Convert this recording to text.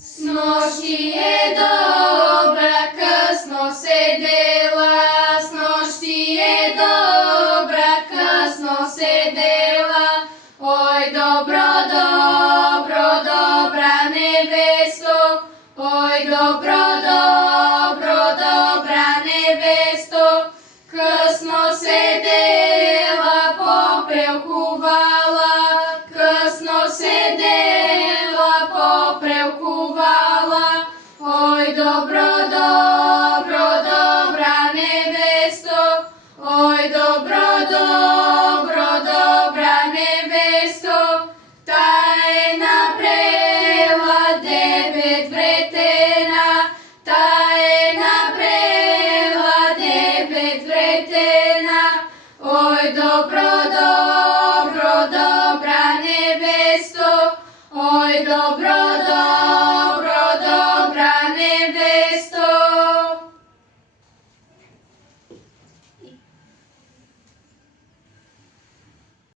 Сноши е добра, късно седела, сноши е добра, късно седела. Ој добро, добро, добра невесто, ој добро, добро, добра невесто, късно седела, попрелкувала, късно седела, попрелкувала. Ој добро, добро